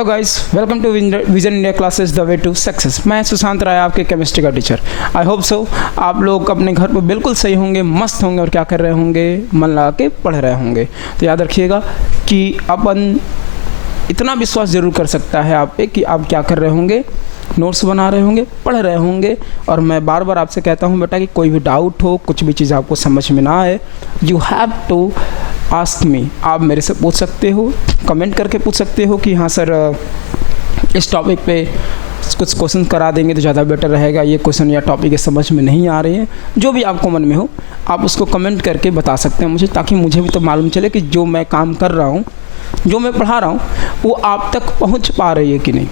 Hello guys, welcome to Vision India classes the way to success. मैं सुशांत राय, आपके chemistry का teacher. I hope so आप लोग अपने घर पर बिल्कुल सही होंगे, मस्त होंगे और क्या कर रहे होंगे, मन लगा के पढ़ रहे होंगे। तो याद रखिएगा कि अपन इतना विश्वास ज़रूर कर सकता है आप पे कि आप क्या कर रहे होंगे, नोट्स बना रहे होंगे, पढ़ रहे होंगे। और मैं बार बार आपसे कहता हूँ बेटा कि कोई भी डाउट हो, कुछ भी चीज़ आपको समझ में ना आए, you have to ask me. आप मेरे से पूछ सकते हो, कमेंट करके पूछ सकते हो कि हाँ सर इस टॉपिक पे कुछ क्वेश्चन करा देंगे तो ज़्यादा बेटर रहेगा, ये क्वेश्चन या टॉपिक समझ में नहीं आ रही है। जो भी आपको मन में हो आप उसको कमेंट करके बता सकते हैं मुझे, ताकि मुझे भी तो मालूम चले कि जो मैं काम कर रहा हूँ, जो मैं पढ़ा रहा हूँ, वो आप तक पहुँच पा रही है कि नहीं।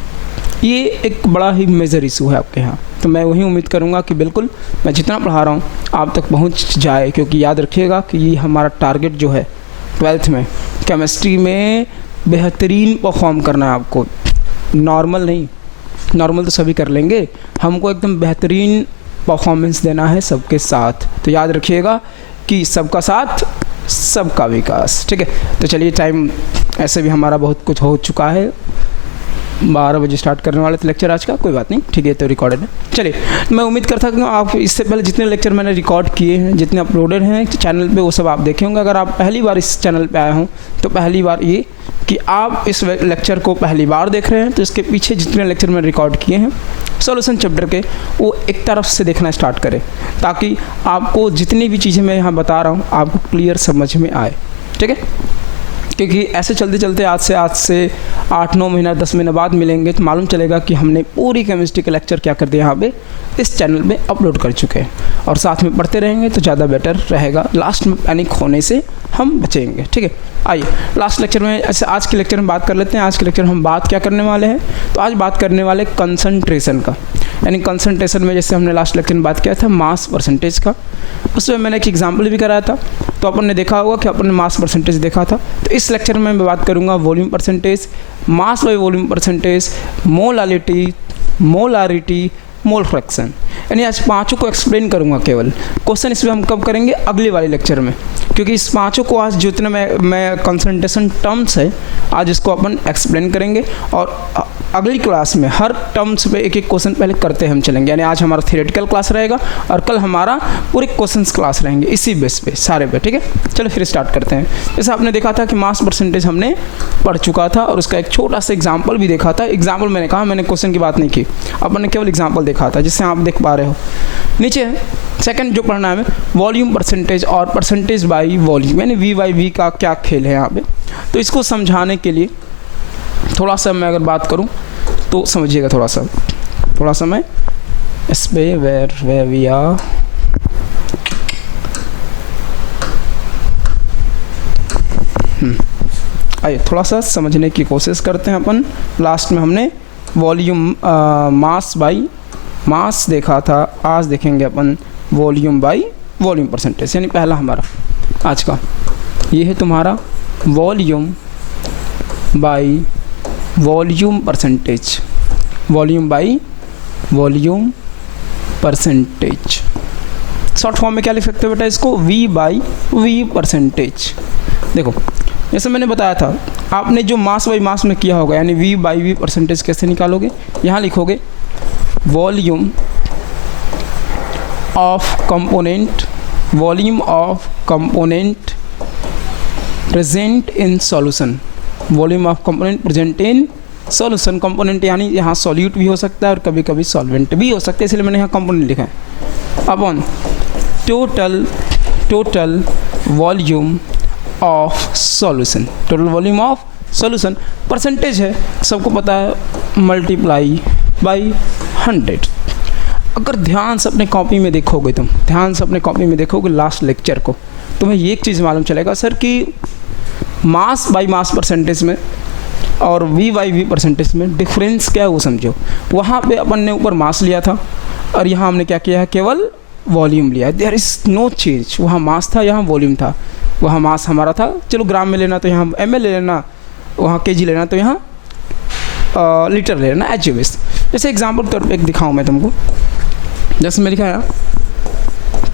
ये एक बड़ा ही मेजर इशू है आपके यहाँ। तो मैं वही उम्मीद करूँगा कि बिल्कुल मैं जितना पढ़ा रहा हूँ आप तक पहुँच जाए, क्योंकि याद रखिएगा कि ये हमारा टारगेट जो है 12th में केमिस्ट्री में बेहतरीन परफॉर्म करना है आपको। नॉर्मल नहीं, नॉर्मल तो सभी कर लेंगे, हमको एकदम बेहतरीन परफॉर्मेंस देना है सबके साथ। तो याद रखिएगा कि सबका साथ सबका विकास, ठीक है। तो चलिए, टाइम ऐसे भी हमारा बहुत कुछ हो चुका है, 12 बजे स्टार्ट करने वाले थे लेक्चर आज का। कोई बात नहीं, ठीक है, तो रिकॉर्डेड है। चलिए, मैं उम्मीद करता हूँ आप इससे पहले जितने लेक्चर मैंने रिकॉर्ड किए हैं, जितने अपलोडेड हैं चैनल पे, वो सब आप देखे होंगे। अगर आप पहली बार इस चैनल पे आए हों तो पहली बार ये कि आप इस लेक्चर को पहली बार देख रहे हैं, तो इसके पीछे जितने लेक्चर मैंने रिकॉर्ड किए हैं सॉल्यूशन चैप्टर के, वो एक तरफ से देखना स्टार्ट करें, ताकि आपको जितनी भी चीज़ें मैं यहाँ बता रहा हूँ आपको क्लियर समझ में आए, ठीक है। क्योंकि ऐसे चलते चलते आज से 8-9 महीना 10 महीने बाद मिलेंगे तो मालूम चलेगा कि हमने पूरी केमिस्ट्री के लेक्चर क्या कर दिया यहाँ पे इस चैनल पे अपलोड कर चुके हैं। और साथ में पढ़ते रहेंगे तो ज़्यादा बेटर रहेगा, लास्ट में पैनिक होने से हम बचेंगे, ठीक है। आइए लास्ट लेक्चर में, ऐसे आज के लेक्चर में बात कर लेते हैं। आज के लेक्चर में हम बात क्या करने वाले हैं, तो आज बात करने वाले कंसंट्रेशन का। यानी कंसंट्रेशन में जैसे हमने लास्ट लेक्चर में बात किया था मास परसेंटेज का, उसमें मैंने एक एग्जाम्पल भी कराया था। तो अपन ने देखा होगा कि अपन ने मास परसेंटेज देखा था। तो इस लेक्चर में मैं बात करूँगा volume percentage, mass by volume percentage, molality, molarity, mole fraction. यानी आज पांचों को एक्सप्लेन करूंगा केवल। क्वेश्चन इसमें हम कब करेंगे, अगले वाले लेक्चर में, क्योंकि इस पांचों को आज जितने मैं कंसंट्रेशन टर्म्स है आज इसको अपन एक्सप्लेन करेंगे। और अगली क्लास में हर टर्म्स पे एक एक क्वेश्चन पहले करते हम चलेंगे। यानी आज हमारा थियोरेटिकल क्लास रहेगा और कल हमारा पूरे क्वेश्चंस क्लास रहेंगे इसी बेस पे सारे पे, ठीक है। चलो फिर स्टार्ट करते हैं। जैसे आपने देखा था कि मास परसेंटेज हमने पढ़ चुका था और उसका एक छोटा सा एग्जाम्पल भी देखा था। एग्जाम्पल मैंने कहा, मैंने क्वेश्चन की बात नहीं की, अपन ने केवल एग्जाम्पल देखा था, जिससे आप देख पा रहे हो। नीचे सेकंड जो पढ़ना है वॉल्यूम परसेंटेज और परसेंटेज बाई वॉल्यूम, यानी वी बाई वी का क्या खेल है यहाँ पे। तो इसको समझाने के लिए थोड़ा सा मैं अगर बात करूँ तो समझिएगा थोड़ा सा मैं इस पे वेयर वी आर। आइए थोड़ा सा समझने की कोशिश करते हैं अपन। लास्ट में हमने वॉल्यूम मास बाई मास देखा था, आज देखेंगे upon volume by volume percentage. यानी पहला हमारा आज का ये है तुम्हारा volume by volume percentage, volume by volume percentage. Short form में क्या लिख सकते हो बेटा इसको, वी बाई वी परसेंटेज। देखो जैसे मैंने बताया था, आपने जो मास बाई मास में किया होगा, यानी वी बाई वी परसेंटेज कैसे निकालोगे, यहाँ लिखोगे volume of component, volume of component present in solution, volume of component present in solution. Component यानी यहाँ सॉल्यूट भी हो सकता है और कभी कभी सॉल्वेंट भी हो सकता है, इसलिए मैंने यहाँ कंपोनेंट लिखा है। Upon total volume of solution, total volume of solution percentage है, सबको पता है, मल्टीप्लाई बाई 100। अगर ध्यान से अपने कॉपी में देखोगे, तुम ध्यान से अपने कॉपी में देखोगे लास्ट लेक्चर को, तुम्हें ये एक चीज़ मालूम चलेगा सर कि मास बाई मास परसेंटेज में और वी बाई वी परसेंटेज में डिफरेंस क्या है वो समझो। वहाँ पे अपन ने ऊपर मास लिया था और यहाँ हमने क्या किया है, केवल वॉल्यूम लिया है। देयर इज़ नो चेंज, वहाँ मास था, यहाँ वॉल्यूम था। वहाँ मास हमारा था, चलो ग्राम में लेना तो यहाँ ml ले लेना, वहाँ kg लेना तो यहाँ लीटर ले लेना, एच यूज। जैसे एग्जाम्पल तौर पर एक दिखाऊँ मैं तुमको, जैसे मैं लिखा है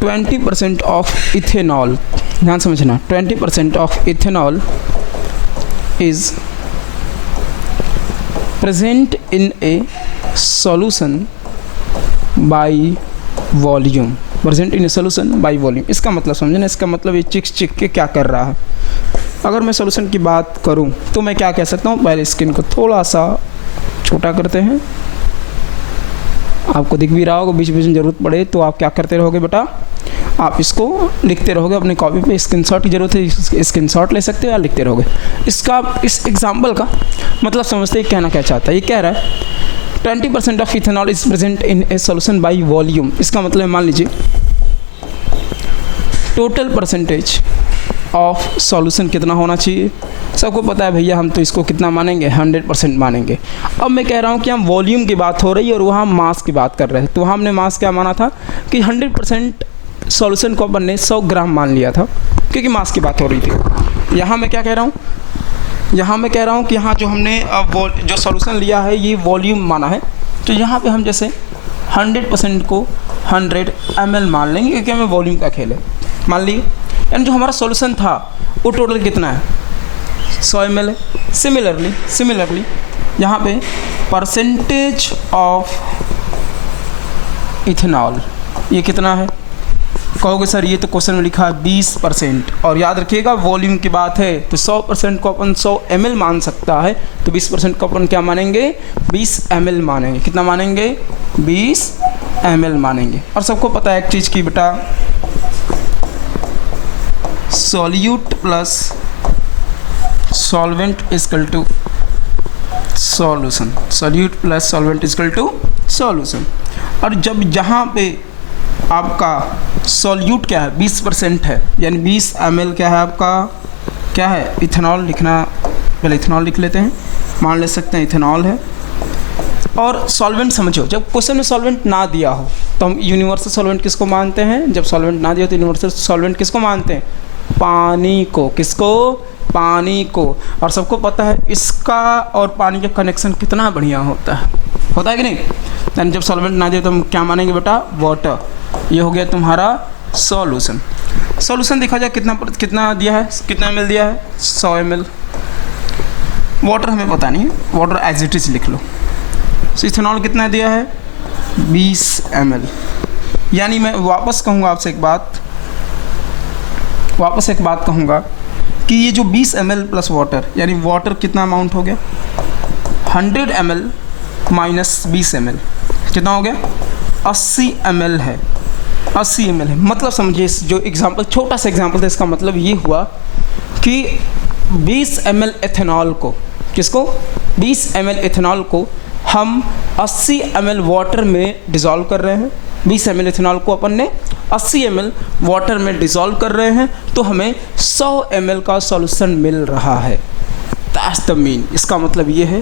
20% ऑफ इथेनॉल, ध्यान समझना, 20% of ethanol is present in A solution by volume, present in A solution by volume. इसका मतलब समझे ना, इसका मतलब ये चिक के क्या कर रहा है। अगर मैं सॉल्यूशन की बात करूं तो मैं क्या कह सकता हूं, पहले स्क्रीन को थोड़ा सा छोटा करते हैं, आपको दिख भी रहा होगा, बीच बीच में ज़रूरत पड़े तो आप क्या करते रहोगे बेटा, आप इसको लिखते रहोगे अपने कॉपी पे, स्क्रीनशॉट की ज़रूरत है स्क्रीनशॉट ले सकते हो या लिखते रहोगे। इसका इस एग्जाम्पल का मतलब समझते ही कहना क्या चाहता है, ये कह रहा है 20% of ethanol is present in A solution by volume. इसका मतलब मान लीजिए टोटल परसेंटेज ऑफ सॉल्यूशन कितना होना चाहिए, सबको पता है भैया, हम तो इसको कितना मानेंगे 100% मानेंगे। अब मैं कह रहा हूँ कि हम वॉल्यूम की बात हो रही है और वहाँ मास की बात कर रहे हैं, तो वहाँ हमने मास क्या माना था कि 100% सॉल्यूशन को अपन ने 100 ग्राम मान लिया था, क्योंकि मास की बात हो रही थी। यहाँ मैं क्या कह रहा हूँ, यहाँ मैं कह रहा हूँ कि यहाँ जो हमने जो सॉल्यूशन लिया है ये वॉल्यूम माना है, तो यहाँ पे हम जैसे 100% को 100 ml मान लेंगे, क्योंकि हमें वॉल्यूम का खेल है। मान लीजिए यानी जो हमारा सॉल्यूशन था वो टोटल कितना है 100 ml है। सिमिलरली यहाँ पे परसेंटेज ऑफ इथेनॉल ये कितना है, कहोगे सर ये तो क्वेश्चन में लिखा है 20%, और याद रखिएगा वॉल्यूम की बात है तो 100% को अपन 100 ml मान सकता है, तो 20% को अपन क्या मानेंगे 20 ml मानेंगे। कितना मानेंगे 20 ml मानेंगे। और सबको पता है एक चीज़ की बेटा, solute plus solvent equal to solution, solute plus solvent equal to solution. और जब यहाँ पे आपका सॉल्यूट क्या है 20% है, यानी 20 ml क्या है आपका, क्या है इथेनॉल, लिखना पहले इथेनॉल लिख लेते हैं, मान ले सकते हैं इथेनॉल है। और सॉल्वेंट समझो, जब क्वेश्चन में सॉल्वेंट ना दिया हो तो हम यूनिवर्सल सॉल्वेंट किसको मानते हैं, जब सॉल्वेंट ना दिया हो तो यूनिवर्सल सॉल्वेंट किसको मानते हैं, पानी को। किसको, पानी को। और सबको पता है इसका और पानी का कनेक्शन कितना बढ़िया होता है कि नहीं। यानी जब सॉल्वेंट ना दिया तो हम क्या मानेंगे बेटा, वाटर। ये हो गया तुम्हारा सॉल्यूशन। सॉल्यूशन देखा जाए कितना दिया है, कितना ml दिया है 100 ml। वाटर हमें पता नहीं है, वाटर एज इट इज लिख लो। इथेनॉल कितना दिया है 20 ml। यानी मैं वापस कहूँगा आपसे एक बात कहूँगा कि ये जो 20 ml प्लस वाटर, यानी वाटर कितना अमाउंट हो गया 100 ml माइनस 20 ml, कितना हो गया 80 ml है, 80 ml है। मतलब समझिए जो एग्जाम्पल, छोटा सा एग्जाम्पल था, इसका मतलब ये हुआ कि 20 ml एथेनॉल को, किसको 20 ml एथेनॉल को हम 80 ml वाटर में डिज़ोल्व कर रहे हैं। 20 ml एथेनॉल को अपन ने 80 ml वाटर में डिज़ोल्व कर रहे हैं, तो हमें 100 ml का सॉल्यूशन मिल रहा है। That's the mean. इसका मतलब ये है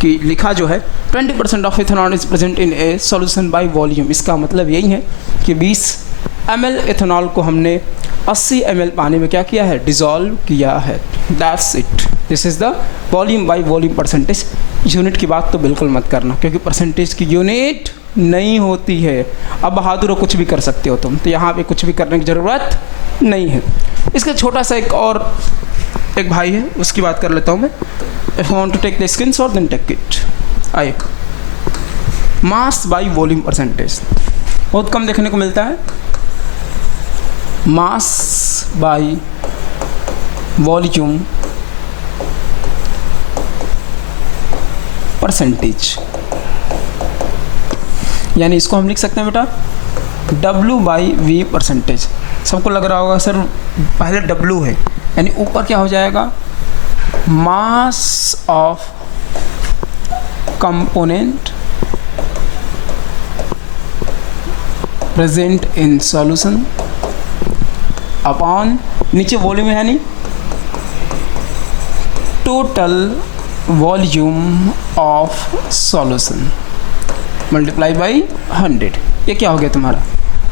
कि लिखा जो है 20% of ethanol is present in A solution by volume. इसका मतलब यही है कि 20 ml एथेनॉल को हमने 80 ml पानी में क्या किया है, डिज़ोल्व किया है। That's it, this is the volume by volume percentage. Unit की बात तो बिल्कुल मत करना, क्योंकि परसेंटेज की यूनिट नहीं होती है। अब बहादुर कुछ भी कर सकते हो तुम, तो यहाँ पे कुछ भी करने की ज़रूरत नहीं है। इसका छोटा सा एक भाई है, उसकी बात कर लेता हूँ मैं। If want to take the screenshot then take it. आइए, मास बाय वॉल्यूम परसेंटेज बहुत कम देखने को मिलता है। मास बाय वॉल्यूम परसेंटेज, यानी इसको हम लिख सकते हैं बेटा W/V परसेंटेज। सबको लग रहा होगा सर पहले W है, यानी ऊपर क्या हो जाएगा, mass of component present in solution upon, नीचे वॉल्यूम है यानी total volume of solution multiply by 100। ये क्या हो गया तुम्हारा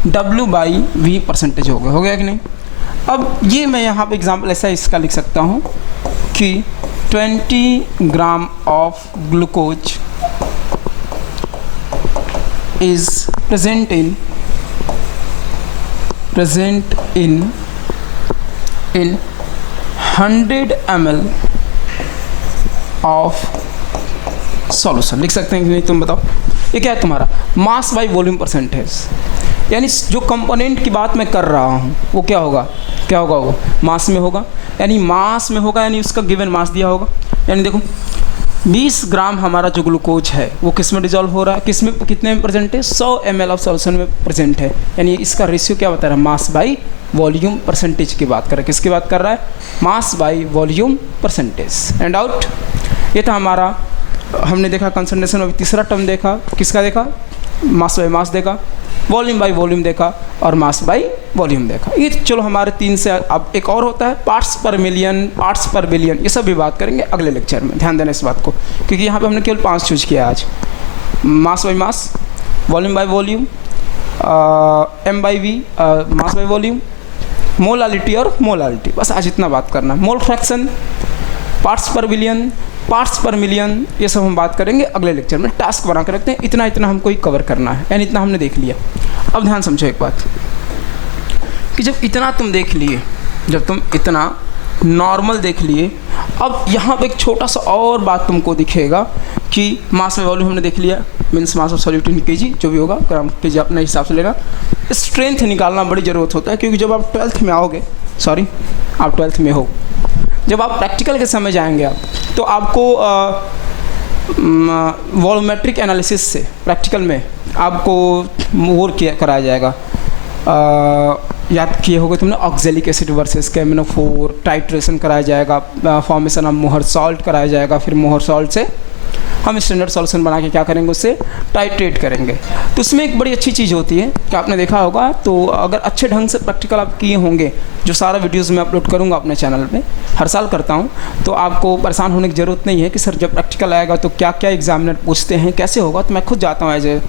W/V परसेंटेज हो गया कि नहीं। अब ये मैं यहाँ पे एग्जांपल ऐसा इसका लिख सकता हूँ कि 20 gram of glucose is present in 100 ml of solution. लिख सकते हैं कि नहीं, तुम बताओ। ये क्या है तुम्हारा मास बाई वॉल्यूम परसेंटेज, यानी जो कंपोनेंट की बात मैं कर रहा हूँ वो क्या होगा, क्या होगा, वो मास में होगा, यानी मास में होगा, यानी उसका गिवन मास दिया होगा। यानी देखो 20 ग्राम हमारा जो ग्लूकोज है वो किस में डिजॉल्व हो रहा है, किस में, कितने में प्रेजेंट है, 100 ml ऑफ सॉल्यूशन में प्रेजेंट है। यानी इसका रेशियो क्या बता रहा है, मास बाई वॉल्यूम परसेंटेज की बात कर रहा है। किसकी बात कर रहा है, मास by volume percentage. And out. ये था हमारा, हमने देखा कंसंट्रेशन में तीसरा टर्म देखा, किसका देखा, मास बाई मास देखा, वॉल्यूम बाई वॉल्यूम देखा और मास बाई वॉल्यूम देखा। ये चलो हमारे 3 से अब एक और होता है parts per million, parts per billion, ये सब भी बात करेंगे अगले लेक्चर में। ध्यान देना इस बात को, क्योंकि यहाँ पे हमने केवल 5 चूज किया आज, mass by mass, volume by volume, m by v, mass by volume, molality और मोलालिटी, बस आज इतना बात करना। Mole fraction, parts per billion, parts per million, ये सब हम बात करेंगे अगले लेक्चर में। टास्क बना कर रखते हैं, इतना इतना हमको ही कवर करना है, यानी इतना हमने देख लिया। अब ध्यान समझो एक बात कि जब इतना तुम देख लिए, जब तुम इतना नॉर्मल देख लिए, अब यहाँ पे एक छोटा सा और बात तुमको दिखेगा कि मास में वॉल्यूम हमने देख लिया, means mass of solute in KG, जो भी होगा ग्राम केजी अपने हिसाब से लेगा। स्ट्रेंथ निकालना बड़ी ज़रूरत होता है, क्योंकि जब आप 12th में आओगे, सॉरी आप 12th में हो, जब आप प्रैक्टिकल के समय जाएंगे आप, तो आपको वॉल्यूमेट्रिक एनालिसिस से प्रैक्टिकल में आपको वो कराया जाएगा, याद किए होगे तुमने, ऑक्जेलिक एसिड वर्सेस केमिनोफोर, टाइट्रेशन कराया जाएगा, फॉर्मेशन ऑफ मोहर सॉल्ट कराया जाएगा, फिर मोहर सॉल्ट से हम स्टैंडर्ड सॉल्यूशन बना के क्या करेंगे, उससे टाइट्रेट करेंगे। तो उसमें एक बड़ी अच्छी चीज़ होती है कि आपने देखा होगा, तो अगर अच्छे ढंग से प्रैक्टिकल आप किए होंगे, जो सारा वीडियोस मैं अपलोड करूंगा अपने चैनल पे, हर साल करता हूं, तो आपको परेशान होने की ज़रूरत नहीं है कि सर जब प्रैक्टिकल आएगा तो क्या क्या एग्जामिनर पूछते हैं, कैसे होगा। तो मैं खुद जाता हूँ एज ए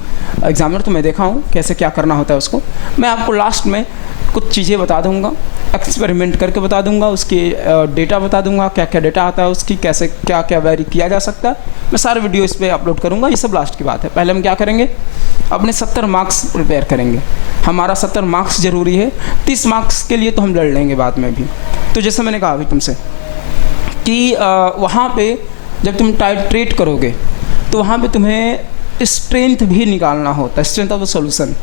एग्जामिनर, तो मैं देखा हूँ कैसे क्या करना होता है उसको। मैं आपको लास्ट में कुछ चीज़ें बता दूंगा, एक्सपेरिमेंट करके बता दूंगा, उसकी डेटा बता दूंगा, क्या क्या डेटा आता है उसकी, कैसे क्या क्या वेरी किया जा सकता है, मैं सारे वीडियो इस पर अपलोड करूंगा। ये सब लास्ट की बात है। पहले हम क्या करेंगे, अपने 70 मार्क्स प्रिपेयर करेंगे। हमारा 70 मार्क्स ज़रूरी है, 30 मार्क्स के लिए तो हम लड़ लेंगे बाद में भी। तो जैसे मैंने कहा अभी तुमसे कि वहाँ पे जब तुम टाइट्रेट करोगे तो वहाँ पे तुम्हें स्ट्रेंथ भी निकालना होता है, स्ट्रेंथ ऑफ द सॉल्यूशन।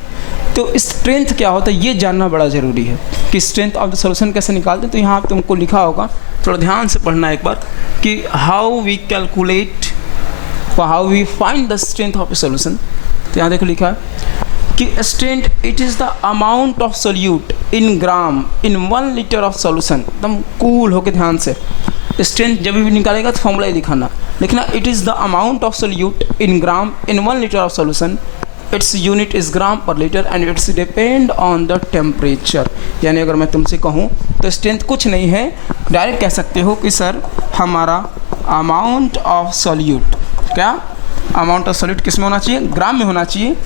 तो स्ट्रेंथ क्या होता है ये जानना बड़ा ज़रूरी है कि स्ट्रेंथ ऑफ द सॉल्यूशन कैसे निकालते हैं। तो यहाँ तुमको लिखा होगा, थोड़ा ध्यान से पढ़ना एक बार, कि how we calculate, how we find the strength of a solution. तो यहाँ देखो लिखा है कि strength it is the amount of solute in gram in 1 litre of solution. एकदम कूल होके ध्यान से, स्ट्रेंथ जब भी निकालेगा तो फॉर्मूला लिखना it is the amount of solute in gram in 1 litre of solution, its unit is gram per litre and its depend on the temperature. यानी अगर मैं तुमसे कहूँ तो स्ट्रेंथ कुछ नहीं है, डायरेक्ट कह सकते हो कि सर हमारा अमाउंट ऑफ सोल्यूट, क्या अमाउंट ऑफ सोल्यूट किस में होना चाहिए, ग्राम में होना चाहिए,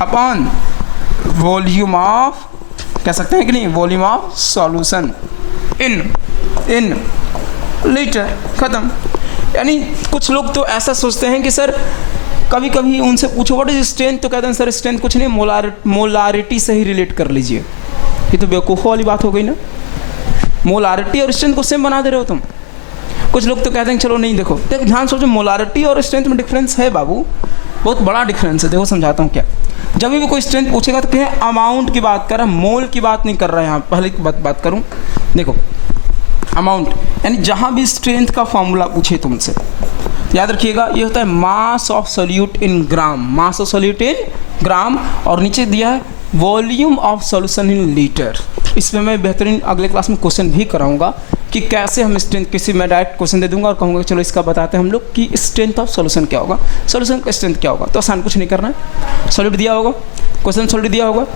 अपॉन वॉल्यूम ऑफ, कह सकते हैं कि नहीं, volume of solution in litre, ख़त्म। यानी कुछ लोग तो ऐसा सोचते हैं कि सर, कभी कभी उनसे पूछो व्हाट इज स्ट्रेंथ, तो कहते हैं सर स्ट्रेंथ कुछ नहीं, मोलारिटी से ही रिलेट कर लीजिए। ये तो बेवकूफ़ों वाली बात हो गई ना, मोलारिटी और स्ट्रेंथ को सेम बना दे रहे हो तुम। कुछ लोग तो कहते हैं चलो नहीं, देखो ध्यान सोचो, मोलारिटी और स्ट्रेंथ में डिफरेंस है बाबू, बहुत बड़ा डिफरेंस है। देखो समझाता हूँ क्या, जब भी कोई स्ट्रेंथ पूछेगा तो कहें अमाउंट की बात कर रहा है, मोल की बात नहीं कर रहा है। यहाँ पहले की बात करूँ, देखो अमाउंट यानी जहाँ भी स्ट्रेंथ का फॉर्मूला पूछे तुमसे, याद रखिएगा ये होता है mass of solute in gram, mass of solute in gram, और नीचे दिया है volume of solution in litre. इसमें मैं बेहतरीन अगले क्लास में क्वेश्चन भी कराऊंगा कि कैसे हम स्ट्रेंथ, किसी मैं डायरेक्ट क्वेश्चन दे दूंगा और कहूँगा चलो इसका बताते हैं हम लोग कि स्ट्रेंथ ऑफ सॉल्यूशन क्या होगा, सॉल्यूशन का स्ट्रेंथ क्या होगा। तो आसान कुछ नहीं करना है, सॉल्यूट दिया होगा, क्वेश्चन सॉल्यूट दिया होगा,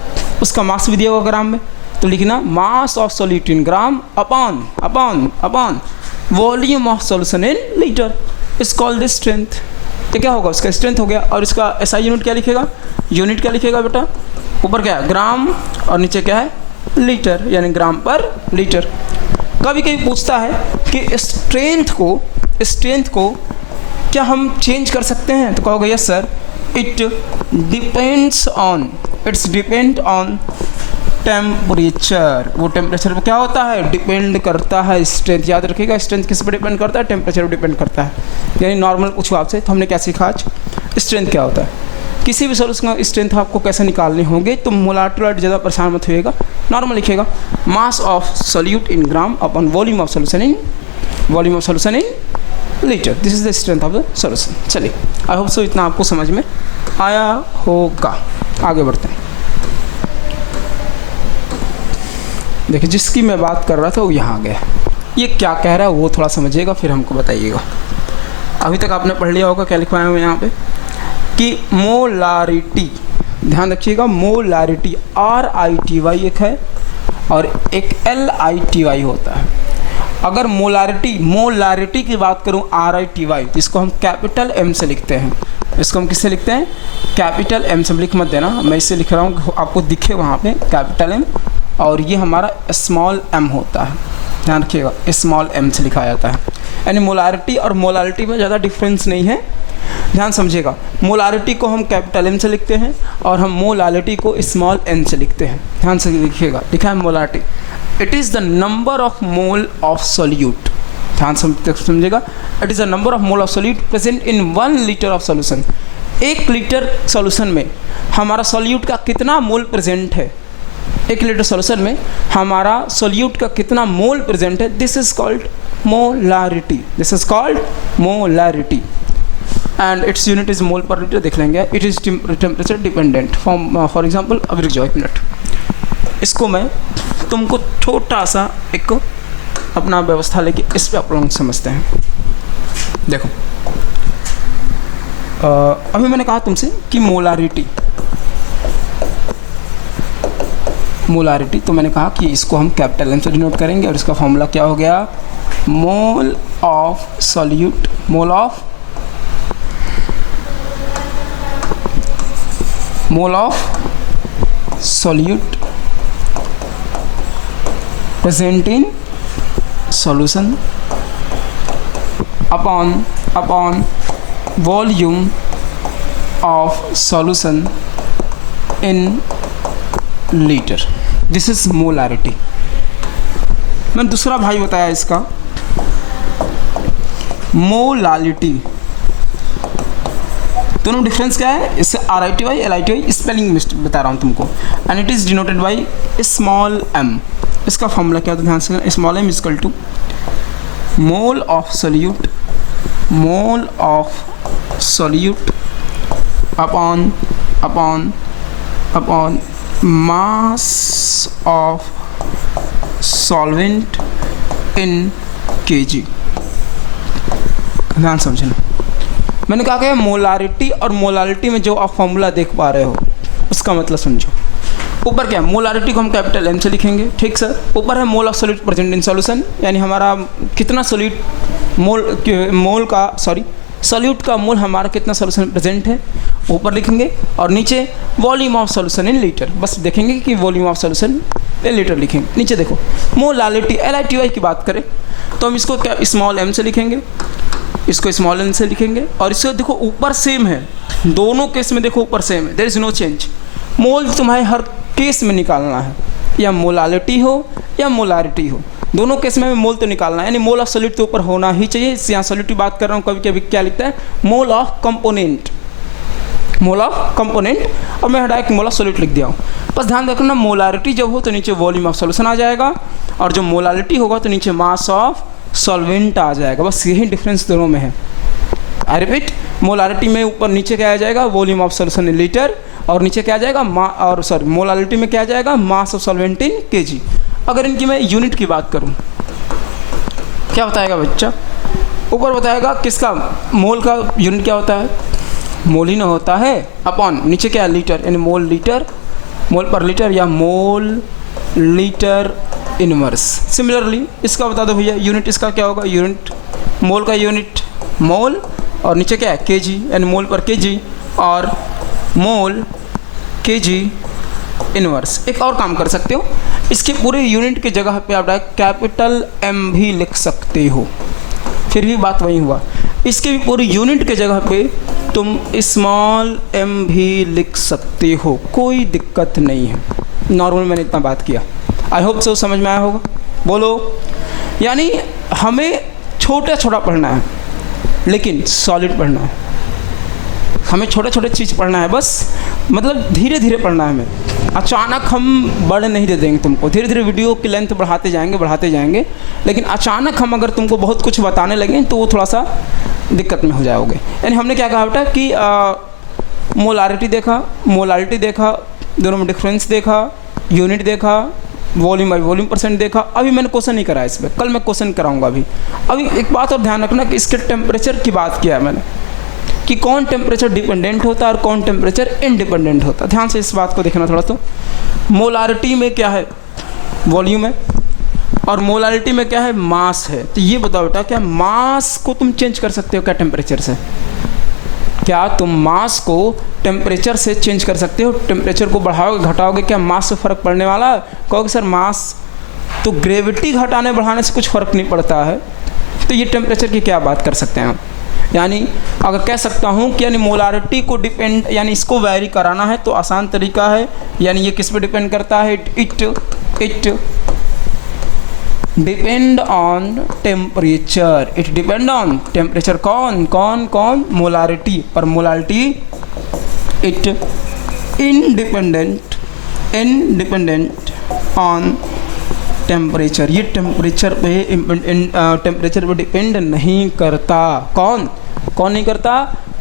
उसका मास भी दिया होगा ग्राम में, तो लिखना mass of solute in gram upon volume of solution in litre is called the strength. तो क्या होगा, उसका स्ट्रेंथ हो गया। और इसका एसआई यूनिट क्या लिखेगा, यूनिट क्या लिखेगा बेटा, ऊपर क्या है ग्राम और नीचे क्या है लीटर, यानी ग्राम पर लीटर। कभी कभी पूछता है कि स्ट्रेंथ को क्या हम चेंज कर सकते हैं, तो कहोगे yes sir, it's depend on temperature. वो टेम्परेचर पे क्या होता है, डिपेंड करता है स्ट्रेंथ। याद रखिएगा, स्ट्रेंथ किस पर डिपेंड करता है, टेम्परेचर पर डिपेंड करता है। यानी नॉर्मल पूछो आपसे तो हमने क्या सीखा आज, स्ट्रेंथ क्या होता है। किसी भी सोल्यूशन का स्ट्रेंथ आपको कैसे निकालने होंगे, तो मोलार ज़्यादा परेशान मत होइएगा, नॉर्मल लिखिएगा मास of solute in gram upon volume of solution in litre. This is the strength of the solution. चलिए, आई होप सो इतना आपको समझ में आया होगा। आगे बढ़ते हैं। देखिए, जिसकी मैं बात कर रहा था वो यहाँ आ गया। ये क्या कह रहा है वो थोड़ा समझिएगा, फिर हमको बताइएगा। अभी तक आपने पढ़ लिया होगा क्या लिखवाया हुआ यहाँ पे कि मोलारिटी, ध्यान रखिएगा, मोलारिटी RITY एक है और एक LITY होता है। अगर मोलारिटी की बात करूं RITY, जिसको हम कैपिटल M से लिखते हैं, इसको हम किससे लिखते हैं, कैपिटल M से। लिख मत देना, मैं इसे लिख रहा हूँ आपको दिखे वहाँ पे कैपिटल M, और ये हमारा स्मॉल m होता है। ध्यान रखिएगा, स्मॉल m से लिखा जाता है। यानी मोलारिटी और मोलालिटी में ज़्यादा डिफरेंस नहीं है, ध्यान समझिएगा। मोलारिटी को हम कैपिटल M से लिखते हैं और हम मोलालिटी को स्मॉल n से लिखते हैं। ध्यान से लिखिएगा, लिखा है molarity, it is the number of mole of solute. ध्यान समझिएगा, it is the number of mole of solute present in 1 litre of solution. 1 litre solution में हमारा सोल्यूट का कितना मोल प्रेजेंट है, 1 लीटर सोल्यूशन में हमारा सोल्यूट का कितना मोल प्रेजेंट है, this is called molarity. This is called molarity and its unit is mole पर लीटर। देख लेंगे, it is temperature dependent. For example, अब रुक जाओ 1 मिनट, इसको मैं तुमको छोटा सा एक अपना व्यवस्था लेके इस पे आप लोग समझते हैं। देखो, अभी मैंने कहा तुमसे कि मोलारिटी, तो मैंने कहा कि इसको हम कैपिटल M से डिनोट करेंगे और इसका फॉर्मूला क्या हो गया, मोल of solute, mole of solute present in solution upon volume of solution in litre. This is molarity. मैंने दूसरा भाई बताया इसका मोलालिटी। दोनों डिफरेंस क्या है, इससे RITY LITY स्पेलिंग बता रहा हूँ तुमको, and it is denoted by small m। इसका फॉर्मूला क्या होता है, ध्यान से, small m equal to mole of solute upon mass of solvent in kg। ध्यान समझना, मैंने कहा कि मोलारिटी और मोलालिटी में जो आप फॉर्मूला देख पा रहे हो उसका मतलब समझो। ऊपर क्या है, मोलारिटी को हम कैपिटल M से लिखेंगे, ठीक सर। ऊपर है मोल of solute present in solution, यानी हमारा कितना सोल्यूट का मोल हमारा कितना सॉल्यूशन प्रेजेंट है, ऊपर लिखेंगे। और नीचे volume of solution in litre, बस देखेंगे कि volume of solution in litre लिखेंगे। नीचे देखो, मोलालिटी LITY की बात करें तो हम इसको क्या स्मॉल m से लिखेंगे, इसको स्मॉल n से लिखेंगे। और इसको देखो ऊपर सेम है, दोनों केस में देखो ऊपर सेम है, देयर इज नो चेंज। मोल तुम्हारे हर केस में निकालना है, या मोलालिटी हो या मोलारिटी हो, दोनों केस में मोल तो निकालना है। यानी मोल ऑफ सोल्यूट तो ऊपर होना ही चाहिए। यहाँ सोल्यूट की बात कर रहा हूँ, कभी कभी क्या लिखता है, मोल ऑफ कंपोनेंट, और मैं डायरेक्ट मोल ऑफ सोल्यूट लिख दिया हूँ। बस ध्यान रखना, मोलारिटी जब हो तो नीचे वॉल्यूम ऑफ सोल्यूशन आ जाएगा, और जो मोलालिटी होगा तो नीचे मास ऑफ सॉल्वेंट आ जाएगा। बस यही डिफरेंस दोनों में है। आई रिपीट, मोलारिटी में ऊपर नीचे क्या आ जाएगा, volume of solution in litre, और नीचे क्या आ जाएगा मोलालिटी में क्या आ जाएगा, मास ऑफ सॉल्वेंट इन kg। अगर इनकी मैं यूनिट की बात करूं, क्या बताएगा बच्चा, ऊपर बताएगा किसका, मोल का यूनिट क्या होता है, मोल ही ना होता है, अपॉन नीचे क्या है, लीटर, यानी मोल पर लीटर या मोल लीटर इनवर्स। सिमिलरली इसका बता दो भैया, यूनिट इसका क्या होगा, यूनिट मोल का यूनिट मोल, और नीचे क्या है kg, यानी मोल पर kg, और मोल kg इनवर्स। एक और काम कर सकते हो, इसके पूरे यूनिट की जगह पे आप डायरेक्ट कैपिटल M भी लिख सकते हो, फिर भी बात वही हुआ। इसके भी पूरी यूनिट के जगह पे तुम स्मॉल m भी लिख सकते हो, कोई दिक्कत नहीं है। नॉर्मल मैंने इतना बात किया। आई होप सो समझ में आया होगा। बोलो, यानी हमें छोटा छोटा पढ़ना है लेकिन सॉलिड पढ़ना है। हमें छोटे छोटे चीज़ पढ़ना है, बस मतलब धीरे धीरे पढ़ना है हमें। अचानक हम बढ़ नहीं दे देंगे तुमको, धीरे धीरे वीडियो की लेंथ बढ़ाते जाएंगे। लेकिन अचानक हम अगर तुमको बहुत कुछ बताने लगें तो वो थोड़ा सा दिक्कत में हो जाओगे। यानी हमने क्या कहा बेटा कि मोलारिटी देखा, दोनों में डिफरेंस देखा, यूनिट देखा, वॉल्यूम बाई वॉल्यूम परसेंट देखा। अभी मैंने क्वेश्चन नहीं कराया इस पर, कल मैं क्वेश्चन कराऊंगा। अभी एक बात और ध्यान रखना कि इसके टेम्परेचर की बात किया है मैंने कि कौन टेम्परेचर डिपेंडेंट होता है और कौन टेम्परेचर इंडिपेंडेंट होता है। ध्यान से इस बात को देखना थोड़ा। तो मोलारिटी में क्या है? वॉल्यूम है, और मोलारिटी में क्या है? मास है। तो ये बताओ बेटा, क्या मास को तुम चेंज कर सकते हो क्या टेम्परेचर से? क्या तुम मास को टेम्परेचर से चेंज कर सकते हो? टेम्परेचर को बढ़ाओगे घटाओगे, क्या मास से फ़र्क पड़ने वाला है? कहोगे सर मास तो ग्रेविटी घटाने बढ़ाने से कुछ फ़र्क नहीं पड़ता है, तो ये टेम्परेचर की क्या बात कर सकते हैं हम? यानी अगर कह सकता हूँ कि यानी मोलारिटी को डिपेंड, यानी इसको वैरी कराना है तो आसान तरीका है। यानी ये किस पे डिपेंड करता है? It depend on temperature. It depend on temperature. कौन? मोलारिटी। पर molarity it independent on temperature. ये टेम्परेचर पे डिपेंड नहीं करता। कौन नहीं करता?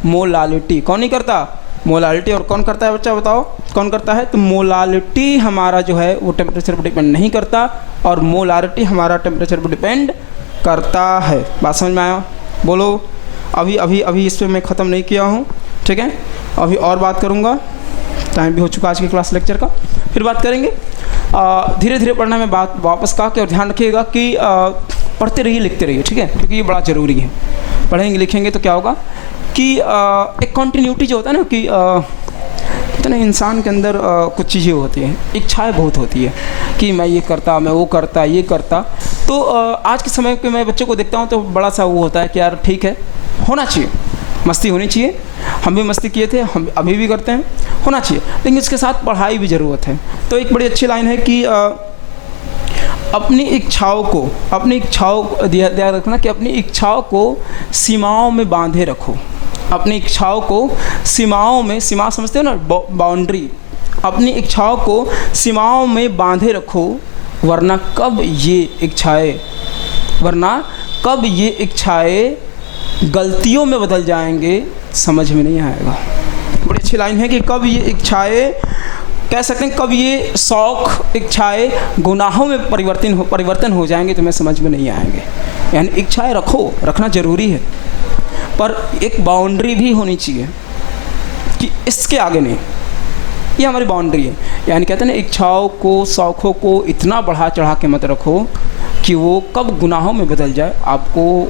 मोलालिटी। कौन नहीं करता? मोलालिटी। और कौन करता है बच्चा, बताओ कौन करता है? तो मोलालिटी हमारा जो है वो टेम्परेचर पर डिपेंड नहीं करता, और मोलारिटी हमारा टेम्परेचर पर डिपेंड करता है। बात समझ में आया? बोलो। अभी इस पर मैं ख़त्म नहीं किया हूँ, ठीक है? अभी और बात करूँगा, टाइम भी हो चुका आज की क्लास लेक्चर का, फिर बात करेंगे। धीरे धीरे पढ़ना में बात वापस कहा कि, और ध्यान रखिएगा कि पढ़ते रहिए, लिखते रहिए, ठीक है? क्योंकि ये बड़ा ज़रूरी है। पढ़ेंगे लिखेंगे तो क्या होगा कि एक कंटिन्यूटी जो होता है ना कि कहते ना इंसान के अंदर कुछ चीज़ें होती हैं, इच्छाएं बहुत होती है कि मैं ये करता, मैं वो करता, ये करता। तो आज के समय पे मैं बच्चों को देखता हूँ तो बड़ा सा वो होता है कि यार ठीक है, होना चाहिए, मस्ती होनी चाहिए। हम भी मस्ती किए थे, हम अभी भी करते हैं, होना चाहिए, लेकिन इसके साथ पढ़ाई भी ज़रूरत है। तो एक बड़ी अच्छी लाइन है कि अपनी इच्छाओं ध्यान रखना कि अपनी इच्छाओं को सीमाओं में बांधे रखो। अपनी इच्छाओं को सीमाओं में, सीमा समझते हो ना, बाउंड्री। अपनी इच्छाओं को सीमाओं में बांधे रखो, वरना कब ये इच्छाएं गलतियों में बदल जाएंगे समझ में नहीं आएगा। बड़ी अच्छी लाइन है कि कब ये इच्छाएं, कह सकते हैं कब ये शौक़ इच्छाएं गुनाहों में परिवर्तन हो जाएंगे तुम्हें समझ में नहीं आएंगे। यानी इच्छाएं रखना ज़रूरी है, पर एक बाउंड्री भी होनी चाहिए कि इसके आगे नहीं, ये हमारी बाउंड्री है। यानी कहते हैं ना, इच्छाओं को, शौक़ों को इतना बढ़ा चढ़ा के मत रखो कि वो कब गुनाहों में बदल जाए आपको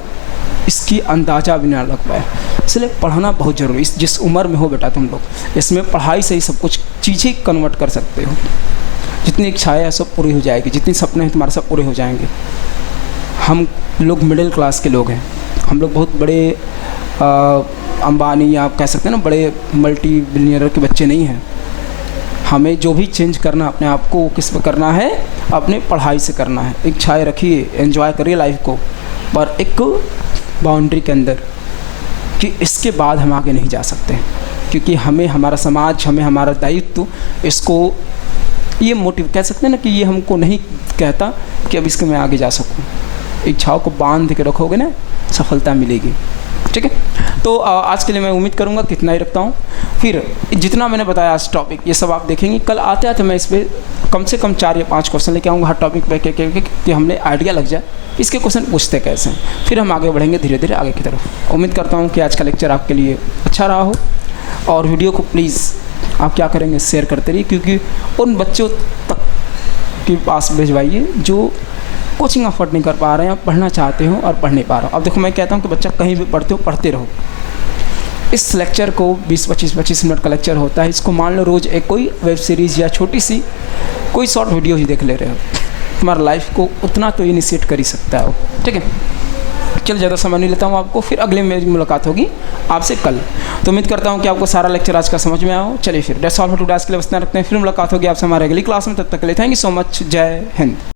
इसकी अंदाज़ा भी ना लग पाए। इसलिए पढ़ना बहुत ज़रूरी है। जिस उम्र में हो बेटा तुम लोग, इसमें पढ़ाई से ही सब कुछ चीज़ें कन्वर्ट कर सकते हो। जितनी इच्छाएं हैं सब पूरी हो जाएगी, जितने सपने हैं तुम्हारे सब पूरे हो जाएंगे। हम लोग मिडिल क्लास के लोग हैं, हम लोग बहुत बड़े अंबानी या आप कह सकते हैं ना बड़े मल्टी बिलियनर के बच्चे नहीं हैं। हमें जो भी चेंज करना अपने आप को किस पे करना है, अपने पढ़ाई से करना है। इच्छाएं रखिए, एंजॉय करिए लाइफ को, पर एक बाउंड्री के अंदर कि इसके बाद हम आगे नहीं जा सकते, क्योंकि हमें हमारा समाज, हमें हमारा दायित्व, इसको ये मोटिव कह सकते हैं ना कि ये हमको नहीं कहता कि अब इसके मैं आगे जा सकूं। इच्छाओं को बांध के रखोगे ना, सफलता मिलेगी। ठीक है, तो आज के लिए मैं उम्मीद करूंगा कि इतना ही रखता हूं। फिर जितना मैंने बताया आज टॉपिक, ये सब आप देखेंगे। कल आते आते मैं इस पर कम से कम 4 या 5 क्वेश्चन लेके आऊँगा हर टॉपिक पे कि हमने आइडिया लग जाए इसके क्वेश्चन पूछते कैसे हैं। फिर हम आगे बढ़ेंगे धीरे धीरे आगे की तरफ। उम्मीद करता हूँ कि आज का लेक्चर आपके लिए अच्छा रहा हो, और वीडियो को प्लीज़ आप क्या करेंगे, शेयर करते रहिए, क्योंकि उन बच्चों तक के पास भिजवाइए जो कोचिंग अफोर्ड नहीं कर पा रहे हैं, पढ़ना चाहते हो और पढ़ नहीं पा रहे हो। अब देखो, मैं कहता हूँ कि बच्चा कहीं भी पढ़ते हो, पढ़ते रहो। इस लेक्चर को 20-25 मिनट का लेक्चर होता है, इसको मान लो रोज़ एक कोई वेब सीरीज़ या छोटी सी कोई शॉर्ट वीडियो ही देख ले रहे हो, तुम्हारा लाइफ को उतना तो इनिशिएट कर ही सकता है वो। ठीक है, चल ज़्यादा समय नहीं लेता हूँ आपको, फिर अगले मेरी मुलाकात होगी आपसे कल। तो उम्मीद करता हूँ कि आपको सारा लेक्चर आज का समझ में आया हो। चलिए फिर डेट्स ऑल फॉर टुडे, आज के लिए बस इतना रखते हैं, फिर मुलाकात होगी आपसे हमारे अगली क्लास में। तब तक के लिए थैंक यू सो मच। जय हिंद।